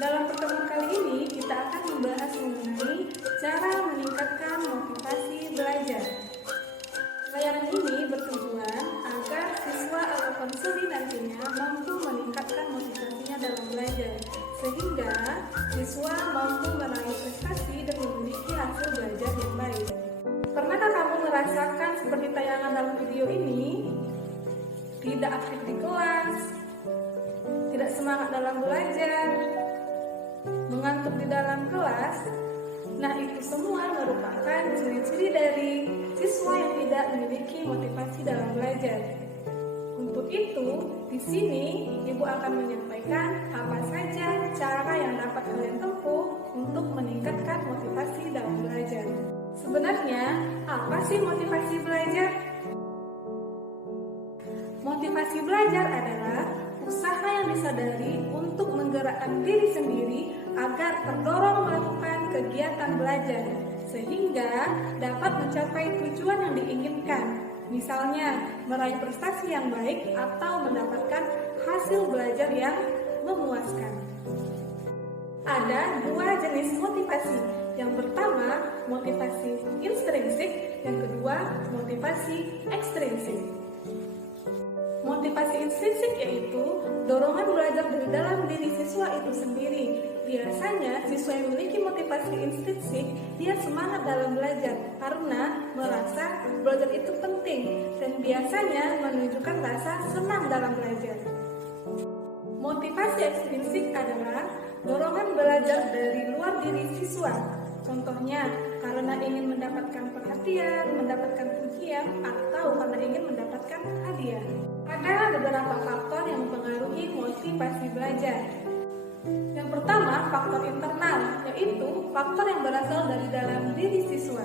Dalam pertemuan kali ini, kita akan membahas mengenai cara meningkatkan motivasi belajar. Layanan ini bertujuan agar siswa atau konsuli nantinya mampu meningkatkan motivasinya dalam belajar, sehingga siswa mampu meraih prestasi dan memiliki hasil belajar yang baik. Pernahkah kamu merasakan seperti tayangan dalam video ini? Tidak aktif di kelas, tidak semangat dalam belajar, mengantuk di dalam kelas. Nah, itu semua merupakan ciri-ciri dari siswa yang tidak memiliki motivasi dalam belajar. Untuk itu, di sini Ibu akan menyampaikan apa saja cara yang dapat kalian tempuh untuk meningkatkan motivasi dalam belajar. Sebenarnya, apa sih motivasi belajar? Motivasi belajar adalah usaha yang disadari untuk menggerakkan diri sendiri agar terdorong melakukan kegiatan belajar, sehingga dapat mencapai tujuan yang diinginkan. Misalnya, meraih prestasi yang baik atau mendapatkan hasil belajar yang memuaskan. Ada dua jenis motivasi. Yang pertama, motivasi intrinsik, yang kedua, motivasi ekstrinsik. Motivasi intrinsik yaitu dorongan belajar dari dalam diri siswa itu sendiri. Biasanya siswa yang memiliki motivasi intrinsik, dia semangat dalam belajar karena merasa belajar itu penting dan biasanya menunjukkan rasa senang dalam belajar. Motivasi ekstrinsik adalah dorongan belajar dari luar diri siswa. Contohnya, karena ingin mendapatkan perhatian, mendapatkan pujian, atau karena ingin mendapatkan hadiah. Ada beberapa faktor yang mempengaruhi motivasi belajar. Yang pertama, faktor internal, yaitu faktor yang berasal dari dalam diri siswa.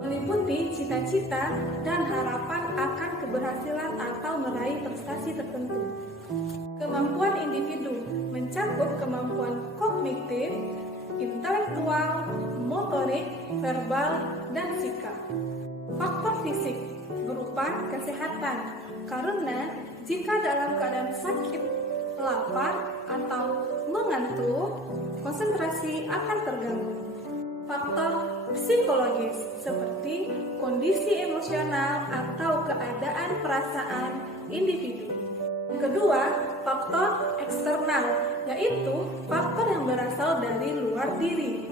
Meliputi cita-cita dan harapan akan keberhasilan atau meraih prestasi tertentu. Kemampuan individu mencakup kemampuan kognitif, intelektual, motorik, verbal, dan sikap. Faktor fisik berupa kesehatan, karena jika dalam keadaan sakit, lapar, atau mengantuk, konsentrasi akan terganggu. Faktor psikologis seperti kondisi emosional atau keadaan perasaan individu. Yang kedua, faktor eksternal, yaitu faktor yang berasal dari luar diri.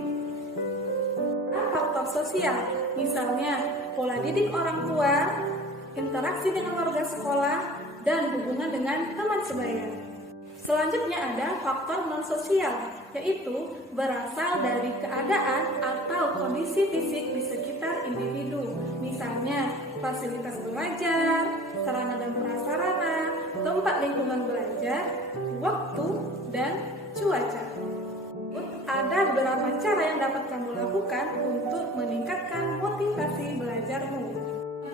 Faktor sosial, misalnya pola didik orang tua, interaksi dengan warga sekolah, dan hubungan dengan teman sebaya. Selanjutnya ada faktor non-sosial, yaitu berasal dari keadaan atau kondisi fisik di sekitar individu. Misalnya, fasilitas belajar, sarana dan prasarana, tempat lingkungan belajar, waktu, dan cuaca. Ada beberapa cara yang dapat kamu lakukan untuk meningkatkan motivasi belajarmu.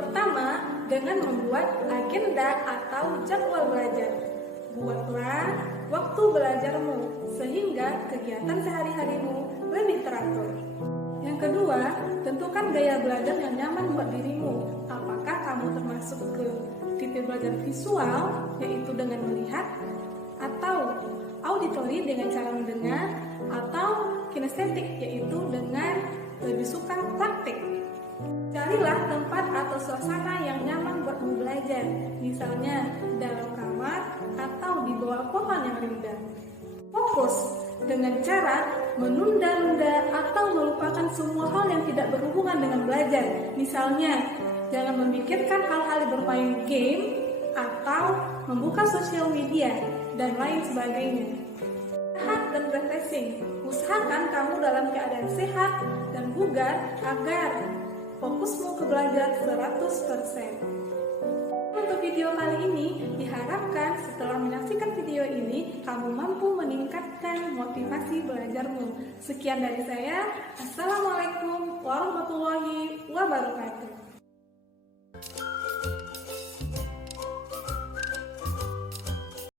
Pertama, dengan membuat agenda atau jadwal belajar. Buatlah waktu belajarmu sehingga kegiatan sehari-harimu lebih teratur. Yang kedua, tentukan gaya belajar yang nyaman buat dirimu. Apakah kamu termasuk ke tipe belajar visual, yaitu dengan melihat, atau auditori dengan cara mendengar, atau kinestetik, yaitu dengan lebih suka praktik. Carilah tempat atau suasana yang nyaman buatmu belajar, misalnya dalam kamar atau di bawah pohon yang rindang. Fokus dengan cara menunda-nunda atau melupakan semua hal yang tidak berhubungan dengan belajar. Misalnya, jangan memikirkan hal-hal bermain game atau membuka sosial media dan lain sebagainya. Sehat dan refreshing. Usahakan kamu dalam keadaan sehat dan bugar agar fokusmu ke belajar 100%. Untuk video kali ini, diharapkan setelah menyaksikan video ini, kamu mampu meningkatkan motivasi belajarmu. Sekian dari saya. Assalamualaikum warahmatullahi wabarakatuh.